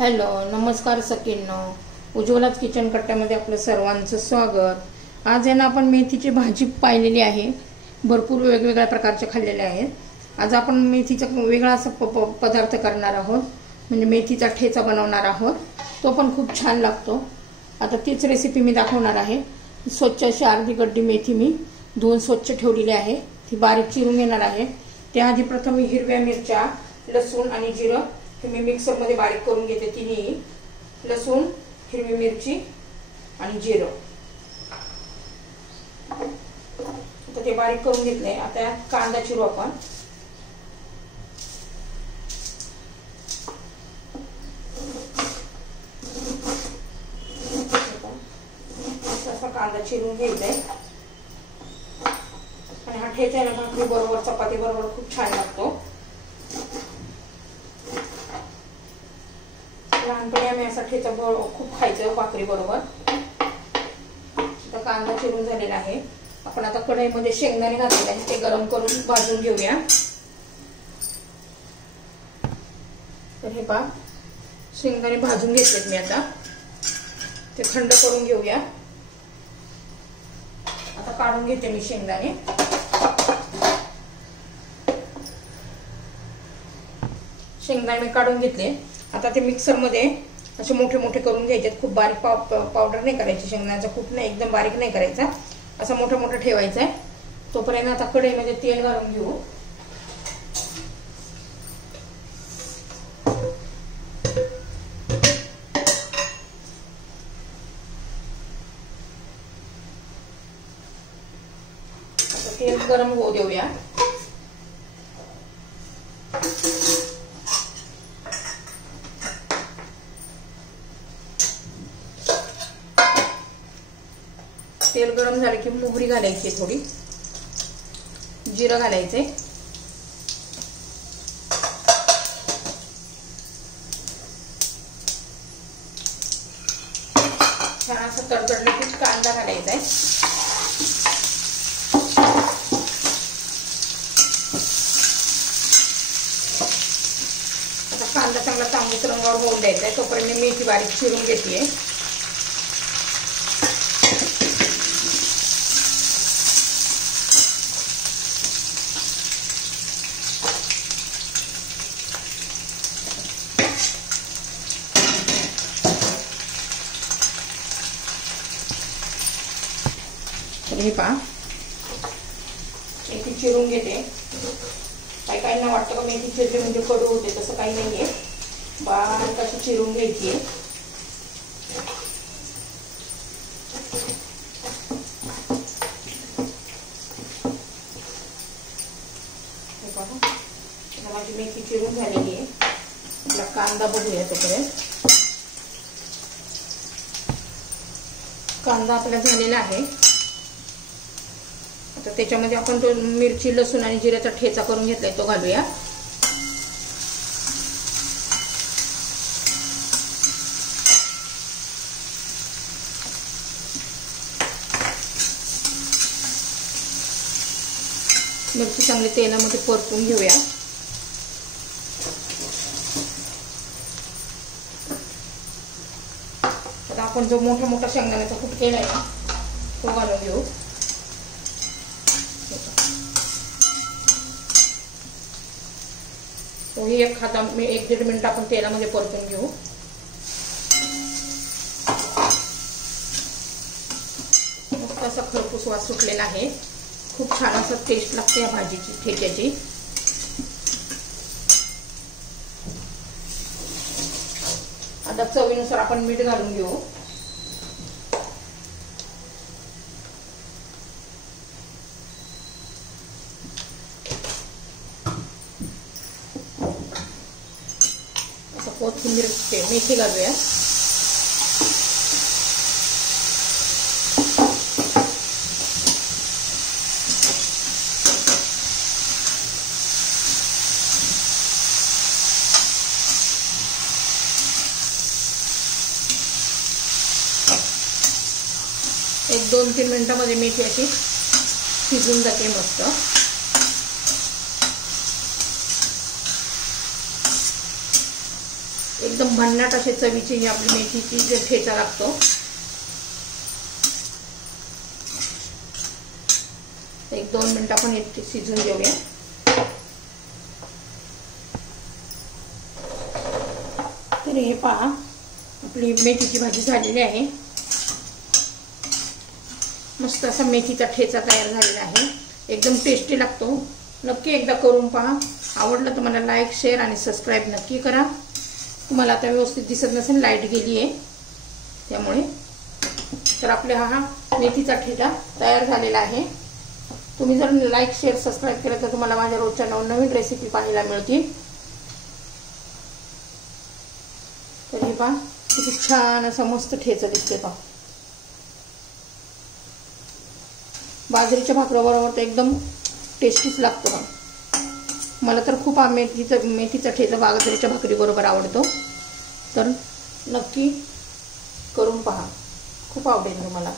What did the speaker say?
Hello नमस्कार सखींनो, उज्ज्वलाच kitchen कट्ट्यामध्ये आपलं सर्वांचं स्वागत। आज आहे ना आपण मेथीची भाजी पाहिलेली आहे, भरपूर वेगवेगळ्या प्रकारचे खाल्लेले आहेत। आज आपण मेथीचा वेगळा असा पदार्थ करणार आहोत, म्हणजे मेथीचा ठेचा बनवणार आहोत। तो पण खूप छान लागतो। आता तीच रेसिपी मी दाखवणार आहे। स्वच्छ अशी अर्धी गड्डी मेथी मी धुवून स्वच्छ ठेवलेली आहे, ती बारीक चिरून घेणार आहे। त्याआधी प्रथम हिरव्या मिरच्या, लसूण आणि जिरं हे मी मिक्सर मध्ये बारीक करून घेते। तिन्ही लसूण, हिरवी मिरची आणि जिरं आता ते बारीक करून घेतले। आता कांदा चिरू आपण। असा कांदा चिरून घ्यायचा आहे आणि हा ठेचा ना भाकरी बरोबर, चपाती बरोबर खूप छान लागतो। लहानपणी आम्ही असा ठेचा खूप खायचो भाकरी बरोबर। आता कांदा चिरून झालेला आहे। आपण आता कढईमध्ये शेंगदाणे घातलेले आहेत, ते गरम करून भाजून घेऊया। तर हे पहा, शेंगदाणे भाजून घेतलेत मी। आता ते थंड करून घेऊया। आता काढून घेते मी शेंगदाणे। शेंगदाणे मी काढून घेतले। आता ते मिक्सर मध्ये असे मोठे मोठे करून घ्यायचे। खूप बारीक पावडर नाही करायची, शेंगदाण्याचा कूट नाही, एकदम बारीक नाही करायचा, असं मोठं मोठं ठेवायचं आहे। तोपर्यंत आता कढईमध्ये तेल घालून घेऊ। आता तेल गरम होऊ देऊया। तेल गरम झाले की मोहरी घालायची, थोडी जिरं घालायचे, छान असं तडतडलं की कांदा घालायचा आहे। आता कांदा चांगला तांबूस रंगावर होऊन द्यायचा आहे, तोपर्यंत मी मेथी बारीक चिरून घेते। हे पहा, मेथी चिरून घेते। काही काहींना वाटतं का मेथी चिरली म्हणजे कडू होते, तसं काही नाहीये, बारीक अशी चिरून घ्यायची। माझी मेथी चिरून झालेली आहे। आपला कांदा बघूया तोपर्यंत। कांदा आपला झालेला आहे। आता त्याच्यामध्ये आपण तो मिरची, लसूण आणि जिऱ्याचा ठेचा करून घेतलाय, तो घालूया। मिरची चांगली तेलामध्ये परतून घेऊया। आता आपण जो मोठा मोठा शेंगदाण्याचा कूट केलाय ना, तो घालून घेऊ। तोही एक 1-1.5 मिनिट आपण तेलामध्ये परतून घेऊ। मस्त असा खरपूस वास सुटलेला आहे, खूप छान असं टेस्ट लागते या भाजीची, ठेच्याची। आता चवीनुसार आपण मीठ घालून घेऊ। कोथिंबीर, मेथी घालूया। एक 2-3 मिनिटांमध्ये मेथी अशी शिजून जाते मस्त। एकदम भन्नाट असे चवीची ही आपली मेथीची जे ठेचा लागतो। एक 2 मिनिट आपण हे शिजून घेऊया। तर हे पहा आपली मेथीची भाजी झालेली आहे। मस्त असा मेथीचा ठेचा तयार झालेला आहे, एकदम टेस्टी लागतो। नक्की एकदा करून पहा। आवडलं तर मला लाईक, शेअर आणि सबस्क्राईब नक्की करा। तुम्हाला आता व्यवस्थित दिसत नसेल, लाईट गेली आहे त्यामुळे। तर आपला हा मेथीचा ठेचा तयार झालेला आहे। तुम्ही जर लाईक, शेअर, सबस्क्राईब केलं तर तुम्हाला माझ्या रोजच्या नवनवीन रेसिपी पाहायला मिळतील। तर हे पहा किती छान असा मस्त ठेचा दिसते पहा। बाजरीच्या भाकरीबरोबर तर एकदम टेस्टीच लागतो। मला तर खूप मेथीचा ठेचा बाजरीच्या भाकरीबरोबर आवडतो। तर नक्की करून पहा, खूप आवडेल तुम्हाला।